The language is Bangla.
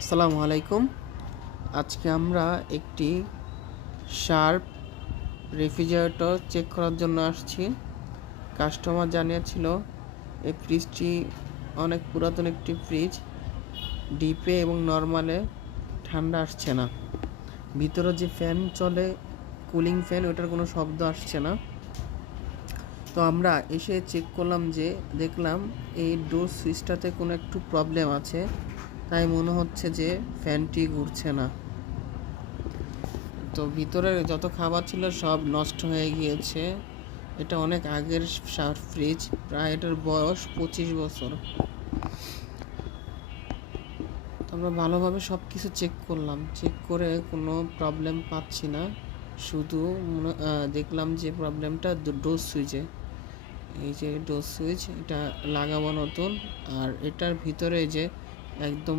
আসসালামু আলাইকুম। আজকে আমরা একটি শার্প রেফ্রিজারেটর চেক করার জন্য আসছি। কাস্টমার জানিয়েছিল এই ফ্রিজটি অনেক পুরাতন একটি ফ্রিজ, ডিপে এবং নর্মালে ঠান্ডা আসছে না। ভিতরে যে ফ্যান চলে, কুলিং ফ্যান, ওটার কোনো শব্দ আসছে না। তো আমরা এসে চেক করলাম, যে দেখলাম এই ডোর সুইচটাতে কোনো একটু প্রবলেম আছে, তাই মনে হচ্ছে যে ফ্যানটি ঘুরছে না। তো ভিতরে যত খাবার ছিল সব নষ্ট হয়ে গিয়েছে। এটা অনেক আগের শার্প ফ্রিজ, প্রায় এটার বয়স 25 বছর। তো আমরা ভালোভাবে সব কিছু চেক করলাম, চেক করে কোনো প্রবলেম পাচ্ছি না। শুধু দেখলাম যে প্রবলেমটা ডোর সুইচে। এই যে ডোর সুইচ, এটা লাগাবো নতুন। আর এটার ভিতরে যে একদম